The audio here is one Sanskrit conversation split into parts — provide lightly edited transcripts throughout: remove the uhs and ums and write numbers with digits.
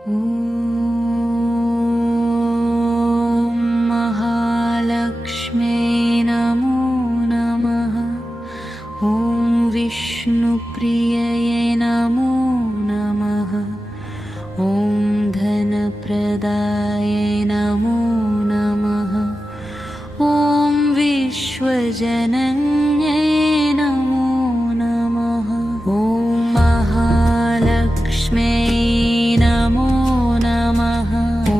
ॐ महालक्ष्म्यै नमो नमः। ॐ विष्णुप्रियये नमो नमः। ॐ धनप्रदायै नमो नमः। ॐ विश्वजनन्यै नमो नमः। ॐ महालक्ष्म्यै नमो नमः। ॐ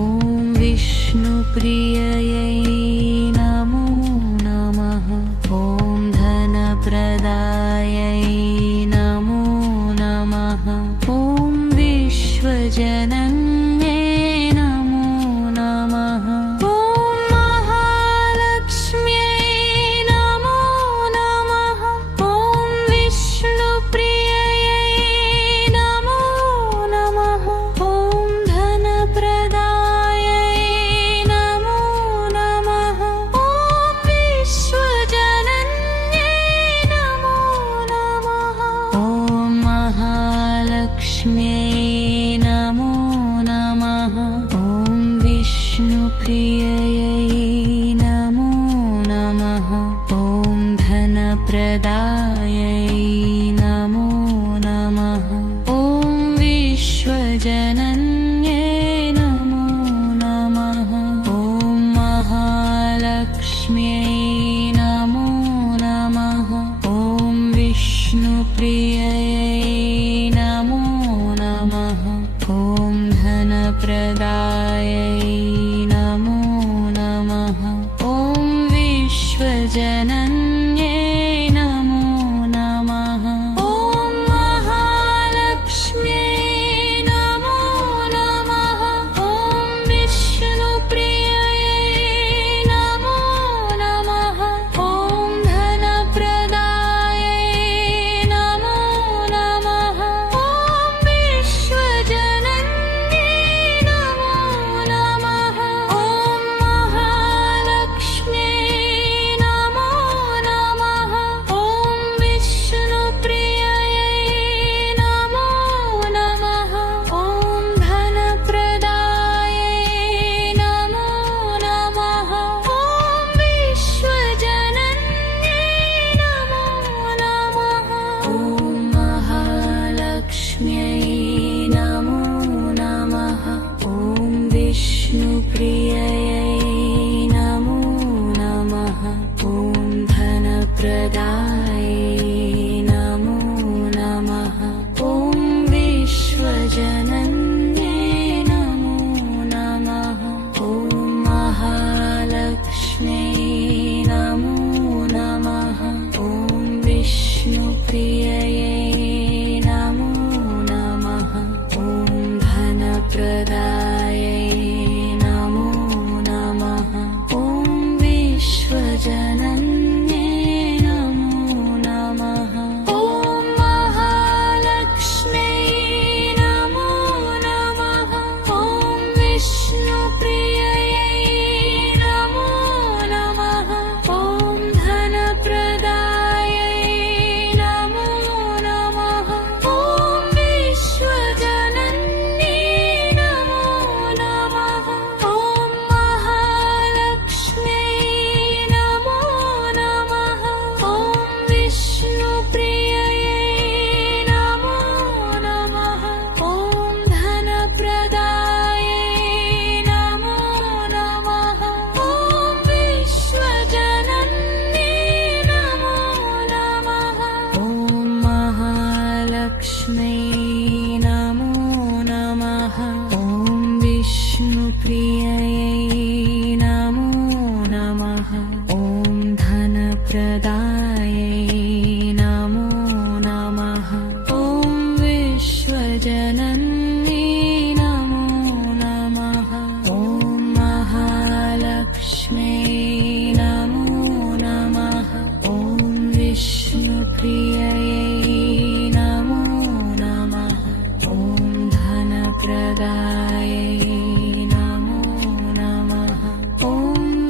विष्णुप्रिययै नमो नमः। ॐ धनप्रदायै नमो नमः। ॐ विश्वजनन्यै नमो नमः। ॐ महालक्ष्म्यै नमो नमः। ॐ विष्णुप्रिययै नमो नमः। ॐ धनप्रदायै नमो नमः। ॐ विश्वजनन्यै नमो नमः। ॐ महालक्ष्म्यै नमो नमः। ॐ विष्णुप्रिययै नमो नमः। ॐ धनप्रदायै नमो नमः। ॐ विश्वजनन्यै नमो नमः। ॐ महालक्ष्म्यै नमो नमः। ॐ विष्णुप्रिययै नमो नमः। ॐ धनप्रदायै नमो नमः। ॐ विश्वजनन्यै नमो नमः। ॐ महालक्ष्म्यै नमो नमः। ॐ विष्णुप्रिययै नमो नमः। ॐ धनप्रदायै नमो नमः। ॐ विश्वजनन्यै नमो नमः। ॐ महालक्ष्म्यै नमो नमः। ॐ विष्णुप्रिययै नमो नमः। ॐ धनप्रदायै नमो नमः। ॐ विश्वजनन्यै नमो नमः। ॐ महालक्ष्म्यै नमो नमः। ॐ विष्णुप्रिययै नमो नमः। ॐ धनप्रदायै नमो नमः। ॐ विश्वजनन्यै नमो नमः। ॐ महालक्ष्म्यै नमो नमः। ॐ विष्णुप्रिययै नमो नमः। ॐ धनप्रदायै नमो नमः। ॐ विश्वजनन्यै नमो नमः। ॐ महालक्ष्म्यै नमो नमः। ॐ विष्णुप्रिययै नमो नमः। ॐ धनप्रदायै नमो नमः। ॐ विश्वजनन्यै नमो नमः। ॐ महालक्ष्म्यै नमो नमः। ॐ विष्णुप्रिययै नमो नमः। ॐ धनप्रदायै नमो नमः। ॐ विश्वजनन्यै नमो नमः। ॐ महालक्ष्म्यै नमो नमः। ॐ विष्णुप्रिययै नमो नमः। ॐ धनप्रदायै नमो नमः। ॐ विश्वजनन्यै नमो नमः। ॐ महालक्ष्म्यै नमो नमः। ॐ विष्णुप्रिययै नमो नमः। ॐ धनप्रदायै नमो नमः। ॐ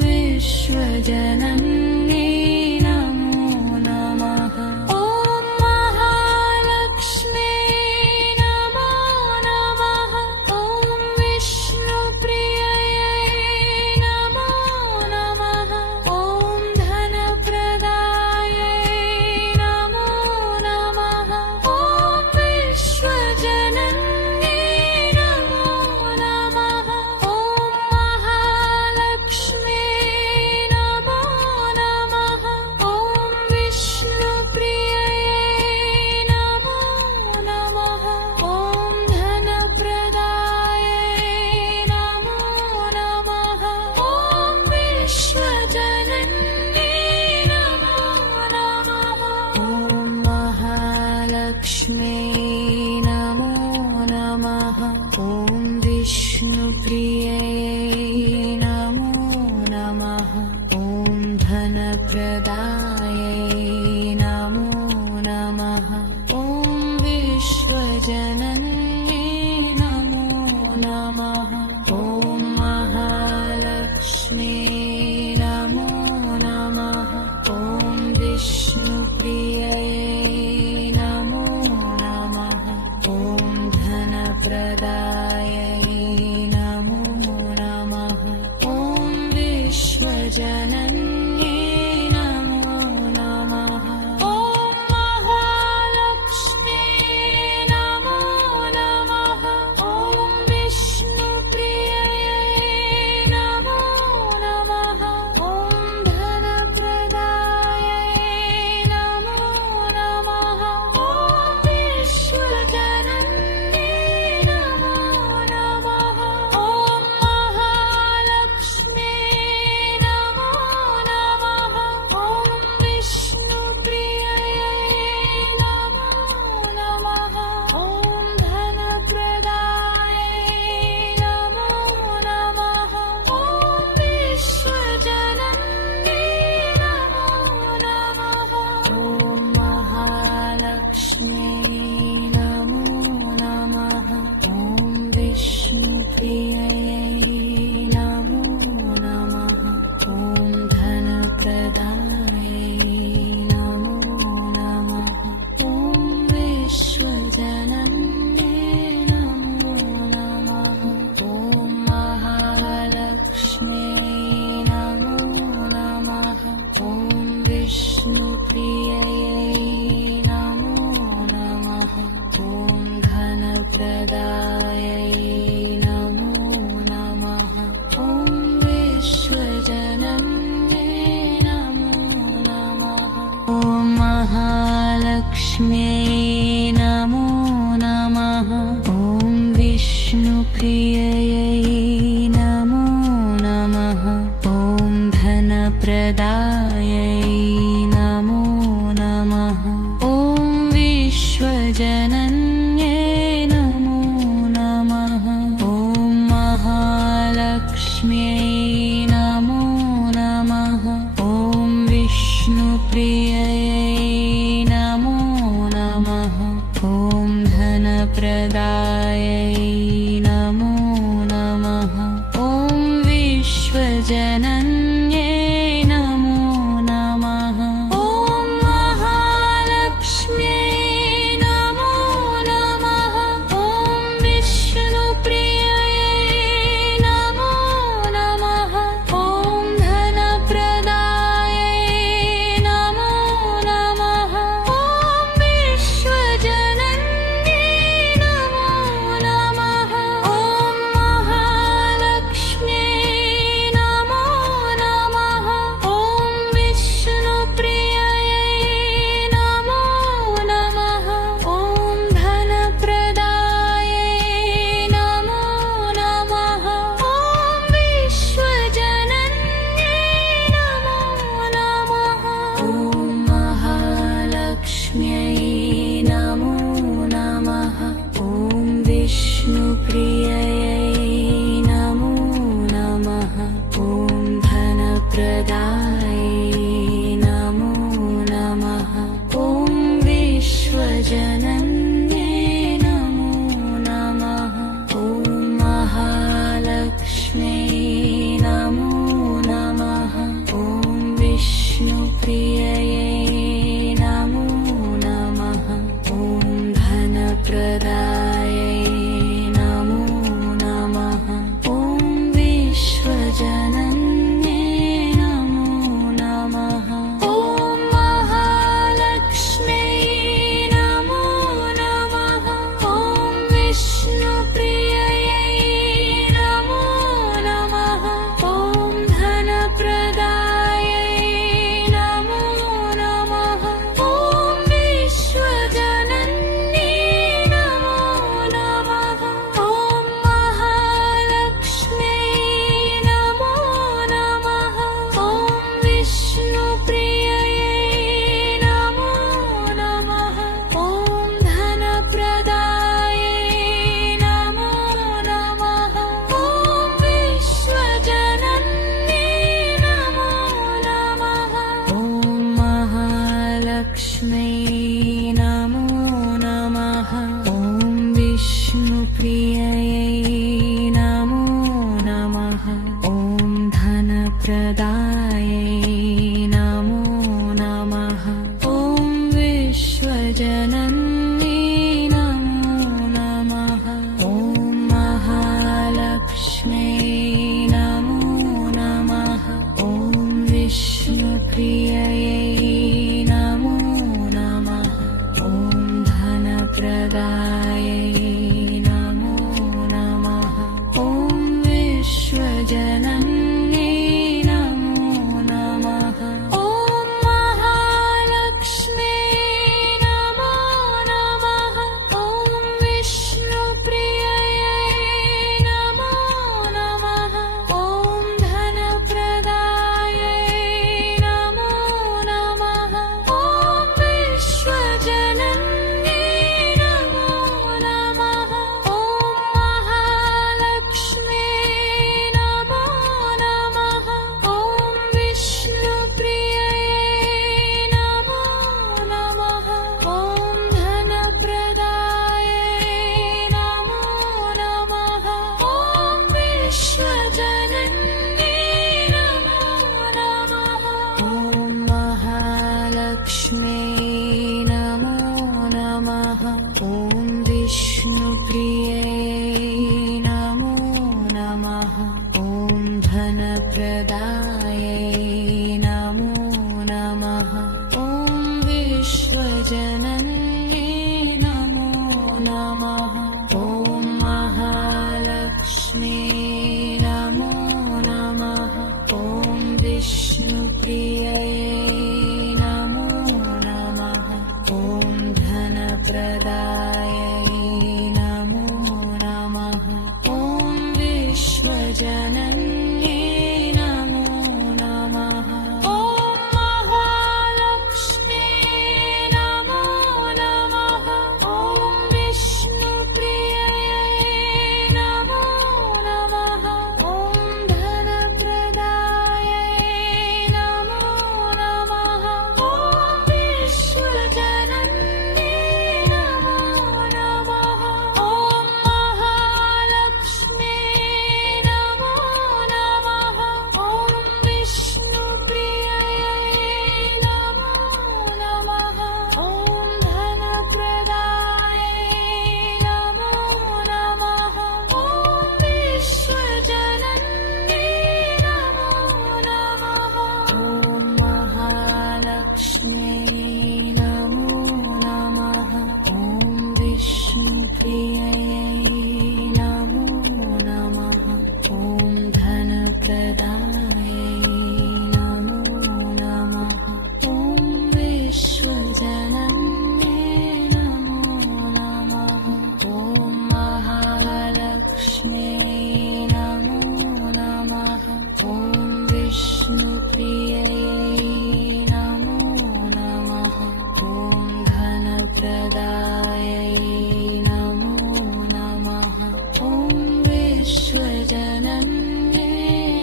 विश्वजनन्यै नमो नमः। ॐ महालक्ष्म्यै नमो नमः। ॐ नमो नमः ॐ विष्णुप्रिये नमो नमः ॐ धनप्रदायै नमो नमः ॐ विश्वजनन्ये नमो नमः ॐ महालक्ष्मी नमो नमः ॐ विष्णुप्रिये नमो नमः ॐ धनप्रदायै नमो नमः ॐ विश्वजनन्ये नमो नमः ॐ महालक्ष्मी नमो नमः ॐ विष्णुप्रिये नमो नमः ॐ धनप्रदायै नमो नमः ॐ विश्वजनन्ये नमो नमः ॐ महालक्ष्मी नमो नमः ॐ विष्णुप्रिये नमो नमः ॐ धनप्रदायै नमो नमः ॐ विश्वजनन्ये नमो नमः ॐ महालक्ष्मी नमो नमः ॐ विष्णुप्रिये नमो नमः ॐ धनप्रदायै नमो नमः ॐ विश्वजनन्ये नमो नमः ॐ महालक्ष्मी नमो नमः ॐ विष्णुप्रिये नमो नमः ॐ धनप्रदायै नमो नमः ॐ विश्वजनन्ये नमो नमः ॐ महालक्ष्मी नमो नमः ॐ विष्णुप्रिये नमो नमः ॐ धनप्रदायै नमो नमः ॐ विश्वजनन्ये नमो नमः ॐ महालक्ष्मी नमो नमः ॐ विष्णुप्रिये नमो नमः ॐ धनप्रदायै नमो नमः ॐ विश्वजनन्ये नमो नमः ॐ महालक्ष्मी नमो नमः ॐ विष्णुप्रिये नमो नमः ॐ धनप्रदायै नमो नमः ॐ विश्वजनन्ये नमो नमः ॐ महालक्ष्मी नमो नमः ॐ विष्णुप्रिये नमो नमः ॐ धनप्रदायै नमो नमः ॐ विश्वजनन्ये नमो नमः ॐ महालक्ष्म्यै नमो नमः ॐ विष्णुप्रिये नमो नमः ॐ धनप्रदायै नमो नमः ॐ विश्वजनन्ये नमो नमः ॐ महालक्ष्मी नमो नमः ॐ विष्णुप्रिये नमो नमः ॐ धनप्रदायै नमो नमः ॐ विश्वजनन्ये नमो नमः ॐ महालक्ष्मी नमो नमः ॐ विष्णुप्रिये नमो नमः ॐ धनप्रदायै नमो महालक्ष्मी नमो नमः। ॐ विष्णुप्रियै नमो नमः। ॐ धनप्रदायै नमो नमः। ॐ विश्वजनन्यै नमो नमः। ॐ महालक्ष्मी नमो नमः। ॐ विष्णुप्रियै नमो नमः। ॐ धनप्रदायै नमो नमः। ॐ विश्वजनन्यै नमो नमः। ॐ महालक्ष्मी नमो नमः। ॐ विष्णुप्रियै नमो नमः। ॐ धनप्रदायै नमो नमः। ॐ विश्वजनन्यै नमो नमः। ॐ महालक्ष्मी नमो नमः। ॐ विष्णुप्रियै नमो नमः। ॐ धनप्रदायै नमो नमः। ॐ विश्वजनन्यै नमो नमः। ॐ महालक्ष्मी नमो नमः। ॐ विष्णुप्रियै नमो नमः। ॐ धनप्रदायै नमो नमः। ॐ विश्वजनन्यै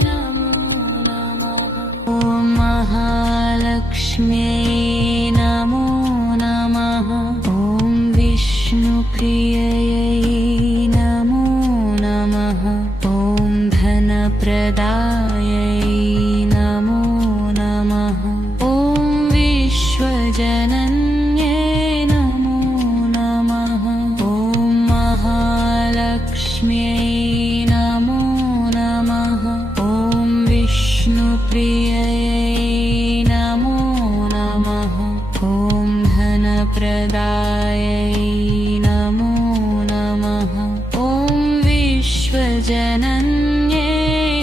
नमो नमः। ॐ महालक्ष्मी नमो नमः। ॐ विष्णुप्रियै नमो नमः। ॐ धनप्रदायै नमो नमः। ॐ विश्वजनन्यै नमो नमः। ॐ महालक्ष्मी नमो नमः। ॐ विष्णुप्रियै नमो नमः। ॐ धनप्रदायै नमो नमः। ॐ विश्वजनन्यै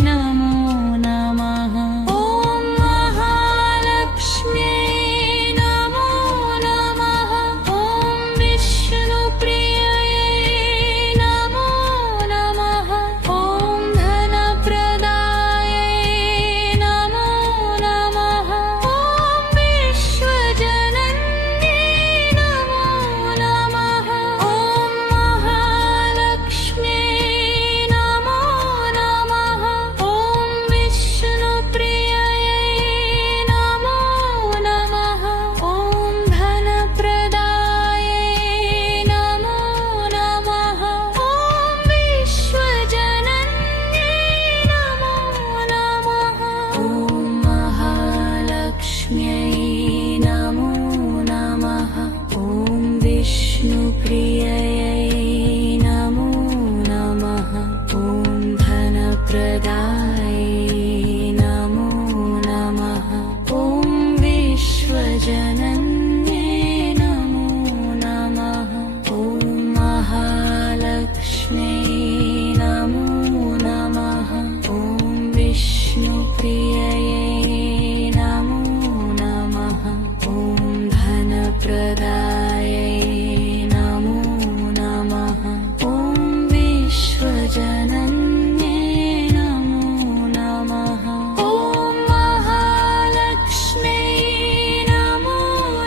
नमो नमः। ॐ महालक्ष्मी नमो नमः। ॐ विष्णुप्रियै नमो नमः। ॐ धनप्रदायै नमो नमः। ॐ विश्वजनन्यै नमो नमः। ॐ महालक्ष्मी नमो नमः। ॐ विष्णुप्रियै नमो नमः। ॐ धनप्रदायै नमो नमः। ॐ विश्वजनन्यै नमो नमः। ॐ महालक्ष्म्यै नमो नमः। ॐ विष्णुप्रियै नमो नमः। ॐ धनप्रदायै नमो नमः। ॐ विश्वजनन्यै नमो नमः। ॐ महालक्ष्मी नमो नमः। ॐ विष्णुप्रियै नमो नमः। ॐ धनप्रदायै नमो नमः। ॐ विश्वजनन्यै नमो नमः। ॐ महालक्ष्मी नमो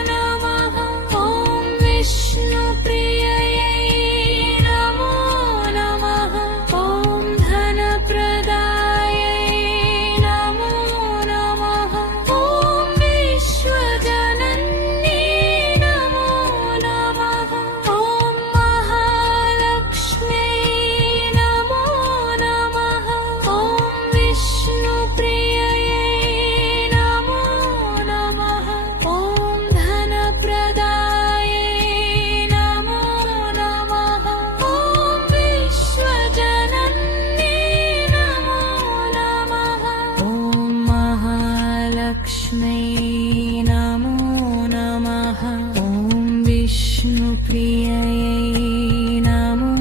नमः। ॐ विष्णुप्रियै नमो नमः। ॐ धनप्रदायै नमो नमः। ॐ विश्वजनन्यै नमो नमः। ॐ महालक्ष्मी नमो नमः। ॐ विष्णुप्रियै नमो नमः। ॐ धनप्रदायै नमो नमः। ॐ विश्वजनन्यै नमो नमः। ॐ महालक्ष्मी नमो नमः। ॐ विष्णुप्रियै नमो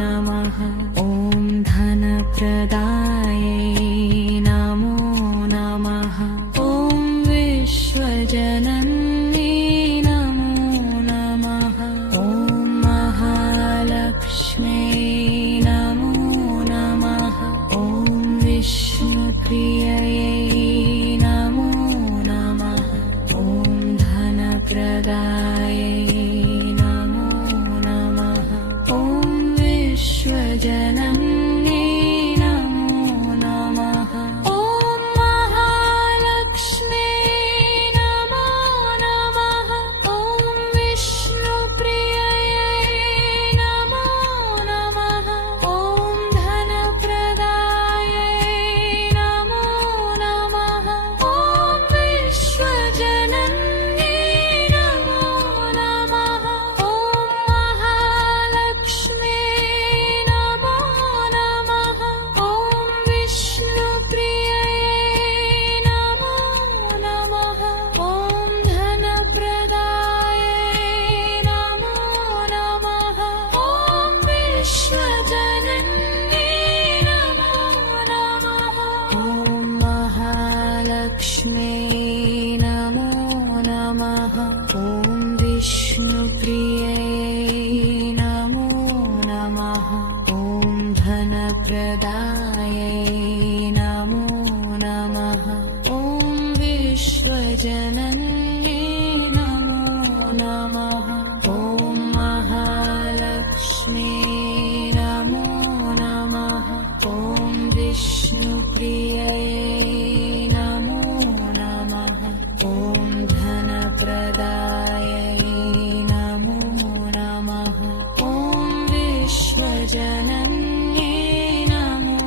नमः। ॐ धन धनप्रदायै नमो नमः। ॐ विश्वजनन्यै नमो नमः। ॐ महालक्ष्म्यै नमो नमः। ॐ विष्णुप्रिययै नमो नमः। ॐ धनप्रदायै नमो नमः। ॐ विश्वजनन्यै नमो नमः। ॐ महालक्ष्म्यै नमो नमः। ॐ विष्णुप्रिययै नमो नमः। ॐ धनप्रदायै नमो नमः। ॐ विश्वजनन्यै नमो नमः। ॐ महालक्ष्म्यै नमो नमः। ॐ विष्णुप्रिययै नमो नमः। ॐ धनप्रदायै नमो नमः। ॐ विश्वजनन्यै नमो नमः। ॐ महालक्ष्म्यै नमो नमः। ॐ विष्णुप्रिययै नमो नमः। ॐ धनप्रदायै नमो नमः। ॐ विश्वजनन्यै नमो नमः। ॐ महालक्ष्म्यै नमो नमः। ॐ विष्णुप्रिययै नमो नमः। ॐ धनप्रदायै नमो नमः। ॐ विश्वजनन्यै नमो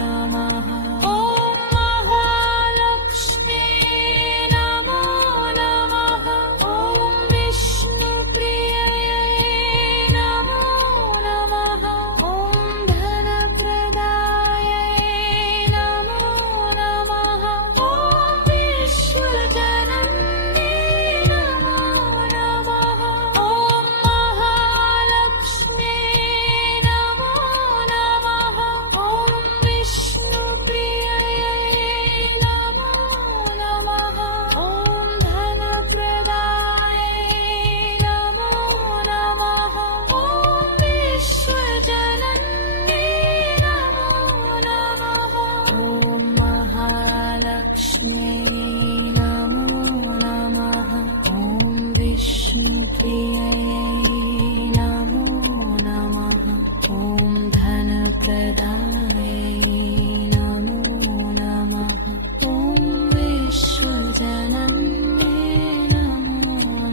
नमः। ॐ महालक्ष्म्यै नमो नमः। ॐ विष्णुप्रिययै नमो नमः। ॐ धनप्रदायै नमो नमः। ॐ विश्वजनन्यै नमो नमः। ॐ महालक्ष्म्यै नमो नमः। ॐ विष्णुप्रिययै नमो नमः। ॐ धनप्रदायै नमो नमः। ॐ विश्वजनन्यै नमो नमः। ॐ महालक्ष्म्यै नमो नमः। ॐ विष्णुप्रिययै नमो नमः। ॐ धनप्रदायै नमो नमः। ॐ विश्वजनन्यै नमो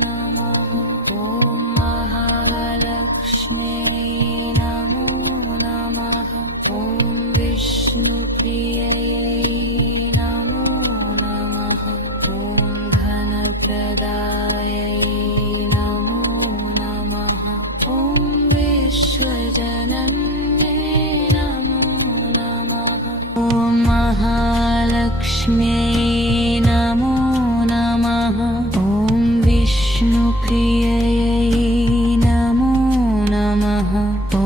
नमः। ॐ महालक्ष्म्यै नमो नमः। ॐ विष्णुप्रिययै नमो नमः। ॐ धनप्रदायै नमो नमः। ॐ विश्वजनन्यै नमो नमः। ॐ महालक्ष्म्यै नमो नमः। ॐ विष्णुप्रिययै नमो नमः। ॐ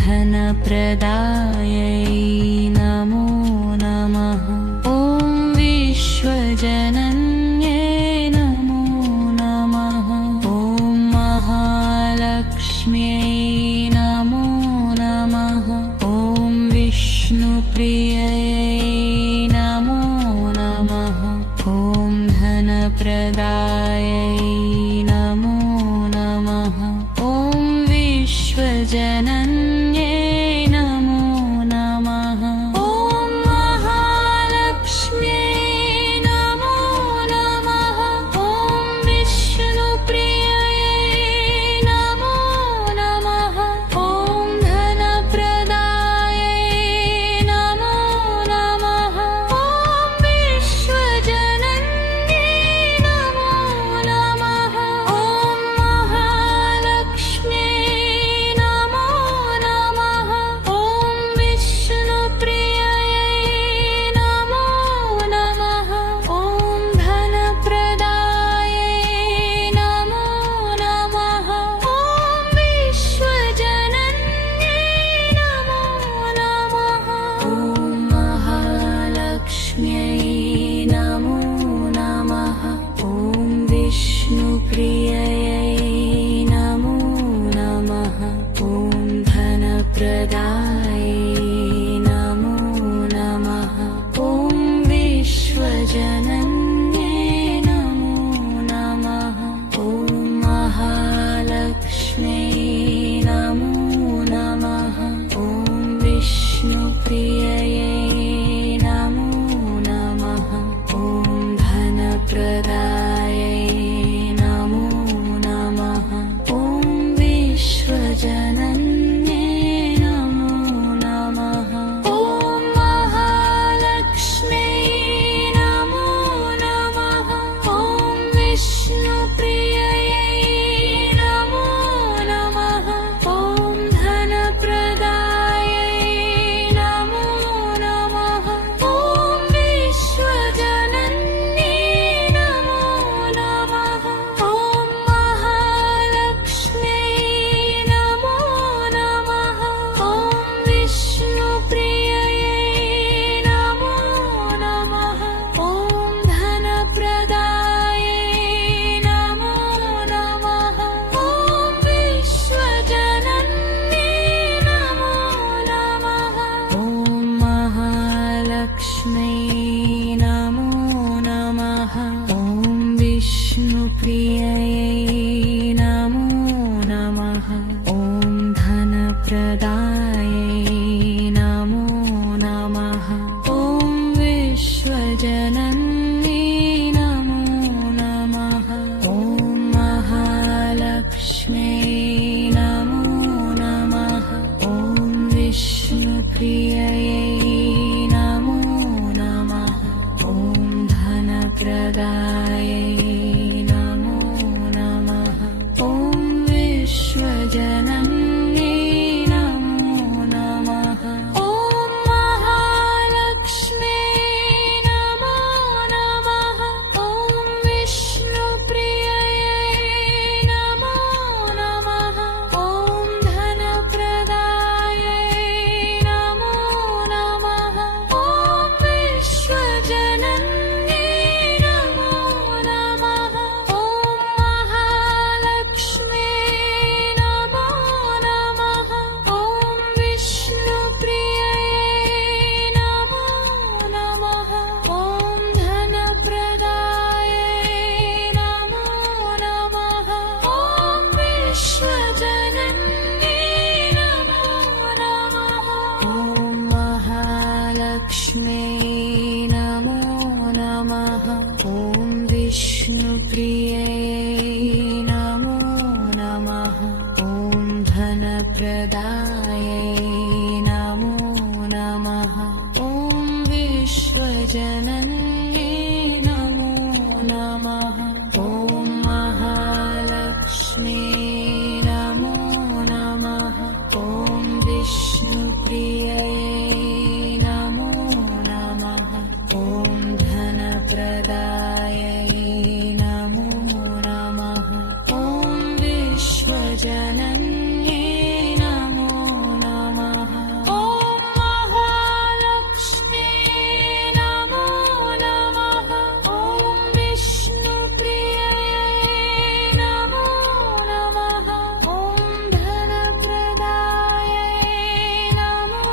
धनप्रदायै नमो नमः। ॐ विश्वजनन्यै नमो नमः। ॐ महालक्ष्म्यै नमो नमः। ॐ विष्णुप्रिययै नमो नमः। ॐ धनप्रदायै नमो नमः। ॐ विश्वजनन्यै नमो नमः। ॐ महालक्ष्म्यै नमो नमः। ॐ विष्णुप्रिययै नमो नमः। ॐ धनप्रदायै नमो विष्णुप्रियये नमो नमः ॐ धनप्रदायै नमो नमः ॐ विश्वजनन्ये नमो नमः ॐ महालक्ष्म्यै नमो नमः ॐ विष्णुप्रियये नमो नमः ॐ धनप्रदायै नमो नमः ॐ विश्वजनन्ये नमो नमः ॐ महालक्ष्म्यै नमो नमः ॐ विष्णुप्रियये नमो नमः ॐ धनप्रदायै नमो नमः ॐ विश्वजनन्ये नमो नमः ॐ महालक्ष्म्यै नमो नमः ॐ विष्णुप्रियये नमो नमः ॐ धनप्रदायै नमो नमः ॐ विश्वजनन्ये नमो नमः ॐ महालक्ष्म्यै नमो नमः ॐ विष्णुप्रियये नमो नमः ॐ धनप्रदायै नमो नमः ॐ विश्वजनन्ये नमो नमः ॐ महालक्ष्म्यै नमो नमः ॐ विष्णुप्रियये नमो नमः ॐ धनप्रदायै नमो नमः ॐ विश्वजनन्ये नमो नमः ॐ महालक्ष्म्यै नमो नमः ॐ विष्णुप्रियये नमो नमः ॐ धनप्रदायै नमो नमः ॐ विश्वजनन्ये नमो नमः ॐ महालक्ष्म्यै नमो नमः ॐ विष्णुप्रियये नमो नमः ॐ धनप्रदायै नमो नमः ॐ विश्वजनन्ये नमो नमः ॐ महालक्ष्म्यै नमो नमः ॐ विष्णुप्रियये नमो नमः ॐ धनप्रदायै नमो नमः ॐ विश्वजनन्ये नमो नमः ॐ महालक्ष्म्यै नमो नमः ॐ विष्णुप्रियये नमो नमः ॐ धनप्रदायै नमो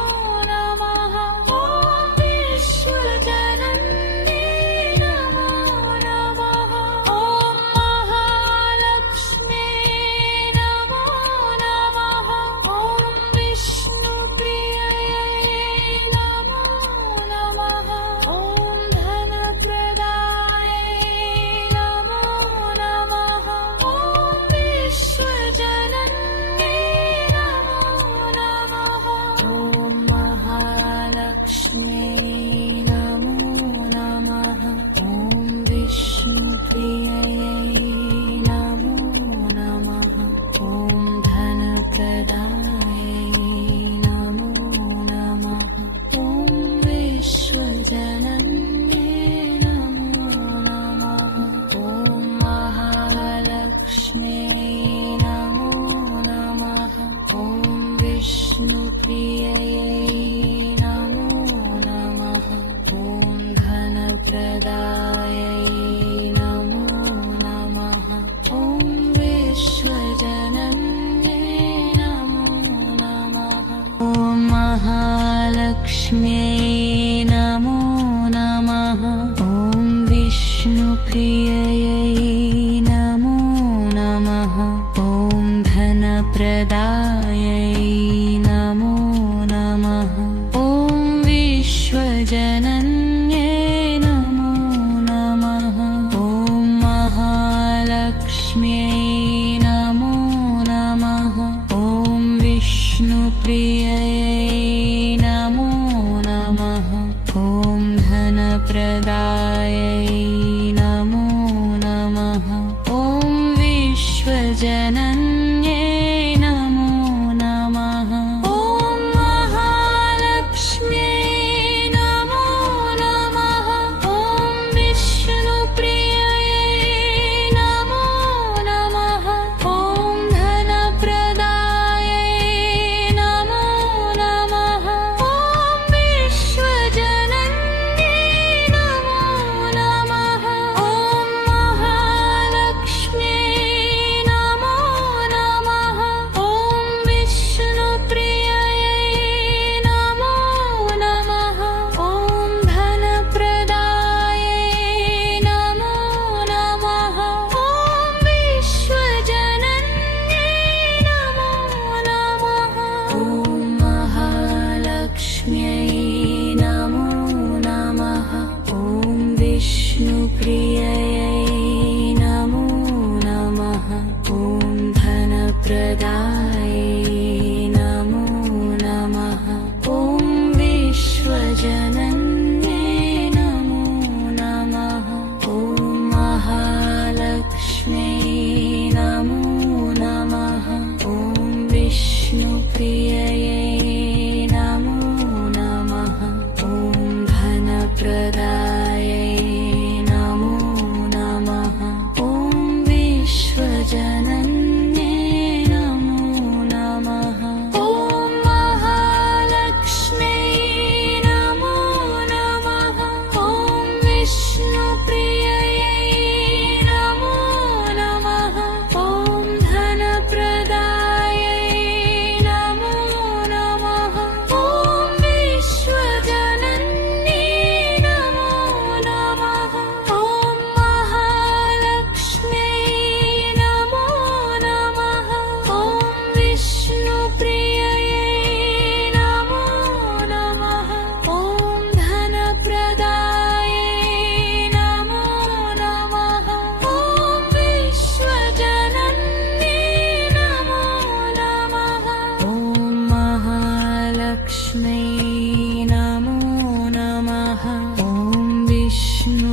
नमः ॐ विश्वजनन्ये नमो नमः ॐ महालक्ष्म्यै नमो नमः ॐ विष्णुप्रियये नमो नमः ॐ धनप्रदायै नमो नमः ॐ विश्वजनन्ये नमो नमः ॐ महालक्ष्म्यै नमो नमः ॐ विष्णुप्रियये नमो नमः ॐ धनप्रदायै नमो नमः ॐ विश्वजनन्ये नमो नमः ॐ महालक्ष्म्यै नमो नमः ॐ विष्णुप्रियये नमो नमः ॐ धनप्रदायै नमो नमः ॐ विश्वजनन्ये नमो नमः ॐ महालक्ष्म्यै नमो नमः ॐ विष्णुप्रियये नमो नमः ॐ धनप्रदायै नमो नमः ॐ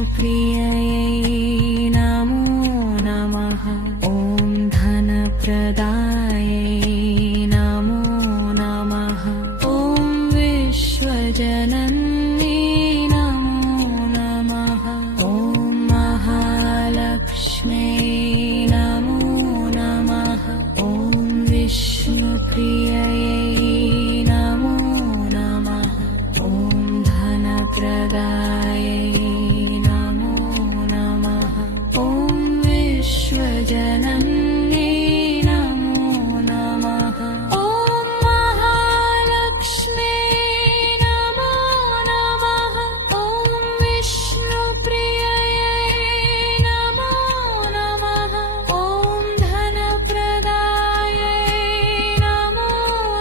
विष्णुप्रिययै नमो नमः। ॐ धनप्रदायै नमो नमः। ॐ विश्वजनन्यै नमो नमः। ॐ महालक्ष्म्यै नमो नमः। ॐ विष्णुप्रिययै नमो नमः। ॐ धनप्रदायै नमो नमः। ॐ विश्वजनन्यै नमो नमः। ॐ महालक्ष्म्यै नमो नमः। ॐ विष्णुप्रिययै नमो नमः। ॐ धनप्रदायै नमो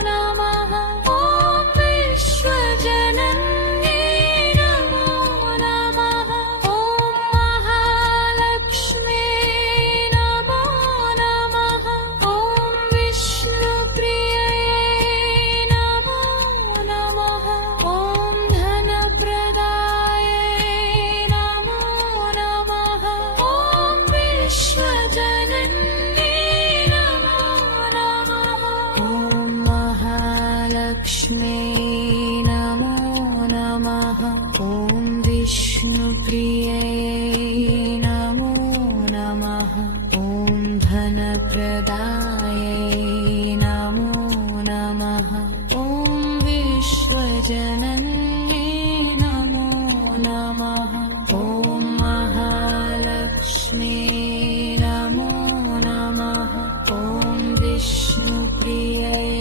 नमः। ॐ विश्वजनन्यै नमो नमः। ॐ महालक्ष्म्यै नमो नमः। ॐ विष्णुप्रिययै नमो नमः। ॐ धनप्रदायै नमो नमः। ॐ विश्वजनन्यै नमो नमः। ॐ महालक्ष्म्यै नमो नमः। ॐ विष्णुप्रिययै नमो नमः। ॐ धनप्रदायै नमो नमः। ॐ विश्वजनन्यै नमो नमः। ॐ महालक्ष्म्यै नमो नमः। ॐ विष्णुप्रिययै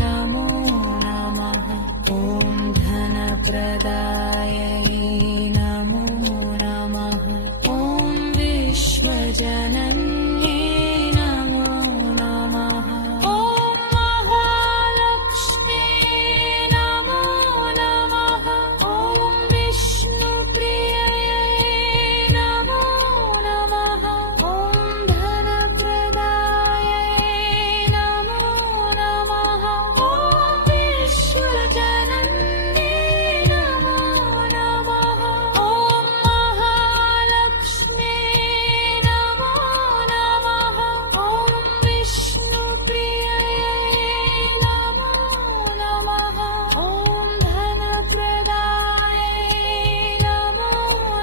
नमो नमः। ॐ धनप्रदायै नमो नमः। ॐ विश्वजनन्यै नमो नमः। ॐ महालक्ष्म्यै नमो नमः। ॐ विष्णुप्रिययै नमो नमः। ॐ धनप्रदायै नमो नमः। ॐ विश्वजनन्यै नमो नमः। ॐ महालक्ष्म्यै नमो नमः। ॐ विष्णुप्रिययै नमो नमः। ॐ धनप्रदायै नमो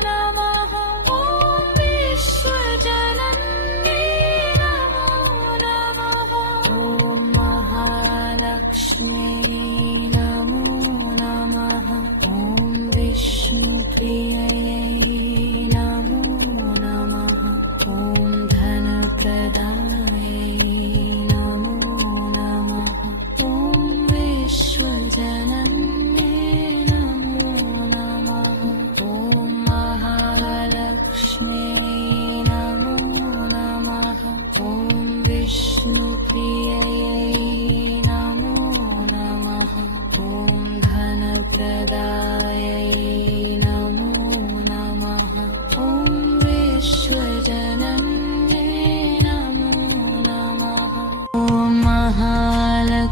नमः। ॐ विश्वजनन्यै नमो नमः। ॐ महालक्ष्म्यै नमो नमः। ॐ विष्णुप्रिययै नमो नमः। ॐ धनप्रदायै नमो नमः। ॐ विश्वजनन्यै नमो नमः। ॐ महालक्ष्म्यै नमो नमः। ॐ विष्णुप्रिययै नमो नमः। ॐ धनप्रदायै नमो नमः। ॐ विश्वजनन्यै नमो नमः। ॐ महालक्ष्म्यै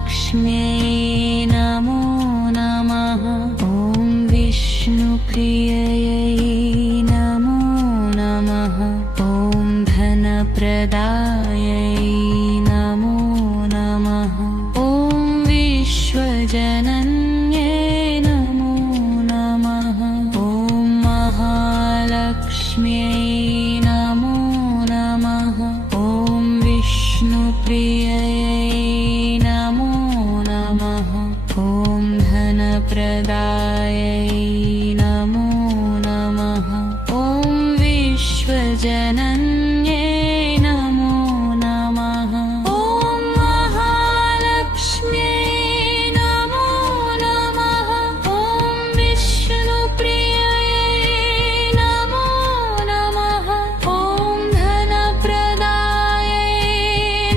नमो नमः। ॐ विष्णुप्रिययै नमो नमः। ॐ धनप्रदायै नमो नमः। ॐ विश्वजनन्यै नमो नमः। ॐ महालक्ष्म्यै नमो नमः। ॐ विष्णुप्रिययै नमो नमः। ॐ धनप्रदायै नमो नमः। ॐ विश्वजनन्यै नमो नमः। ॐ महालक्ष्म्यै नमो नमः। ॐ विष्णुप्रिययै नमो नमः। ॐ धनप्रदायै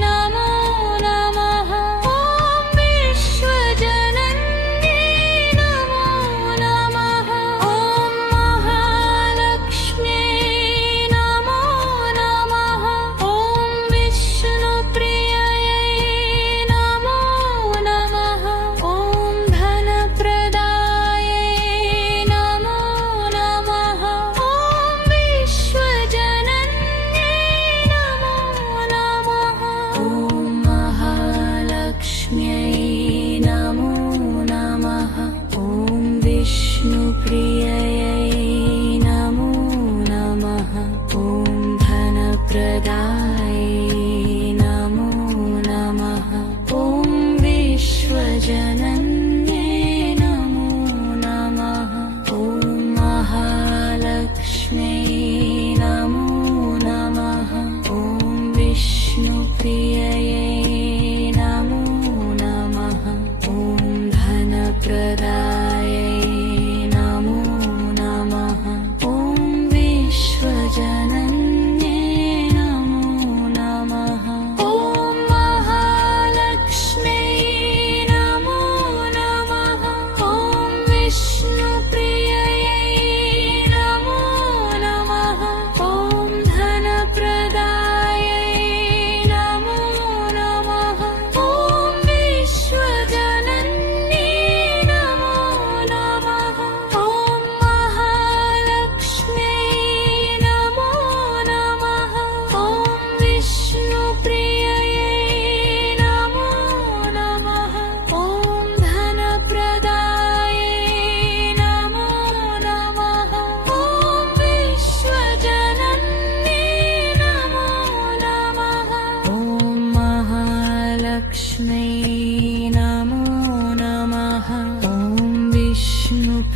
नमो नमः। ॐ विश्वजनन्यै नमो नमः।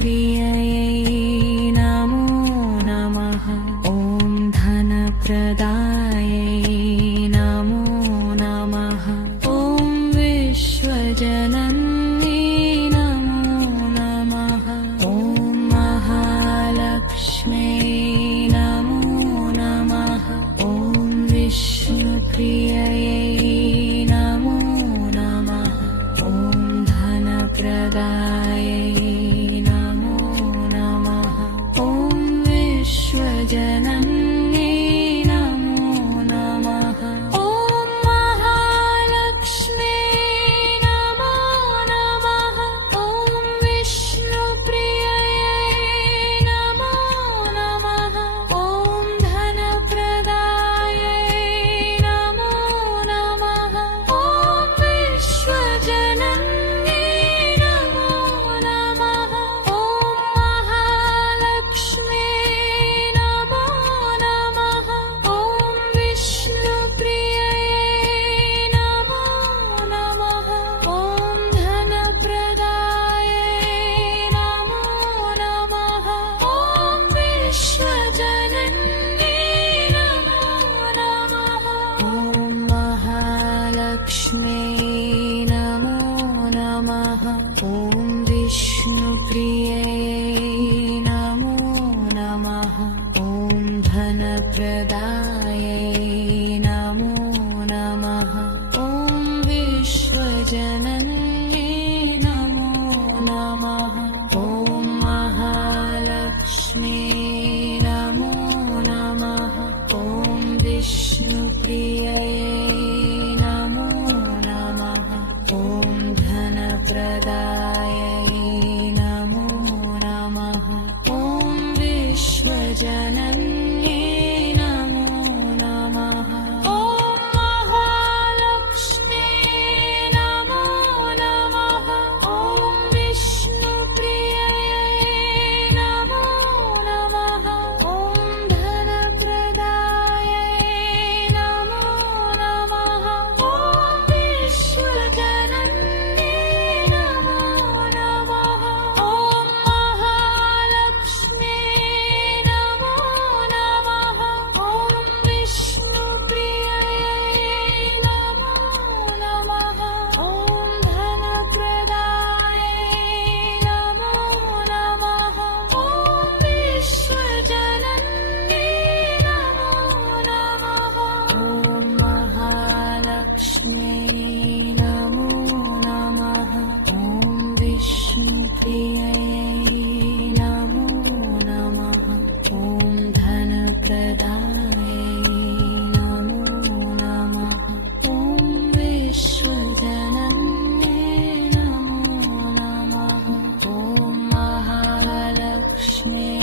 विष्णुप्रिययै नमो नमः। ॐ धनप्रदायै नमो नमः। ॐ विश्वजनन्यै नमो नमः। ॐ महालक्ष्म्यै नमो नमः। ॐ विष्णुप्रिययै नमो नमः। ॐ धनप्रदायै नमो नमः। ॐ विश्वजनन्यै नमो नमः। ॐ महालक्ष्म्यै नमो नमः। ॐ विष्णुप्रिययै नमो नमः। ॐ धनप्रदायै नमो नमः। ॐ विश्वजनन्यै नमो नमः। ॐ महालक्ष्म्यै नमो नमः। ॐ विष्णुप्रिययै नमो नमः। ॐ धनप्रदायै नमो नमः। ॐ विश्वजनन्यै नमो नमः। ॐ महालक्ष्म्यै नमो नमः। ॐ विष्णुप्रिययै नमो नमः। ॐ धनप्रदायै नमो नमः। ॐ विश्वजनन्यै नमो नमः। ॐ महालक्ष्म्यै नमो नमः। ॐ विष्णुप्रिययै नमो नमः। ॐ धनप्रदायै नमो नमः। ॐ विश्वजनन्यै नमो नमः। ॐ महालक्ष्म्यै नमो नमः। ॐ विष्णुप्रिययै नमो नमः। ॐ धनप्रदायै नमो नमः। ॐ विश्वजनन्यै नमो नमः। ॐ महालक्ष्म्यै नमो नमः। ॐ विष्णुप्रिययै नमो नमः। ॐ धनप्रदायै नमो नमः। ॐ विश्वजनन्यै नमो नमः। ॐ महालक्ष्म्यै नमो नमः। ॐ विष्णुप्रिययै नमो नमः। ॐ धनप्रदायै नमो नमः। ॐ विश्वजनन्यै नमो नमः। ॐ महालक्ष्म्यै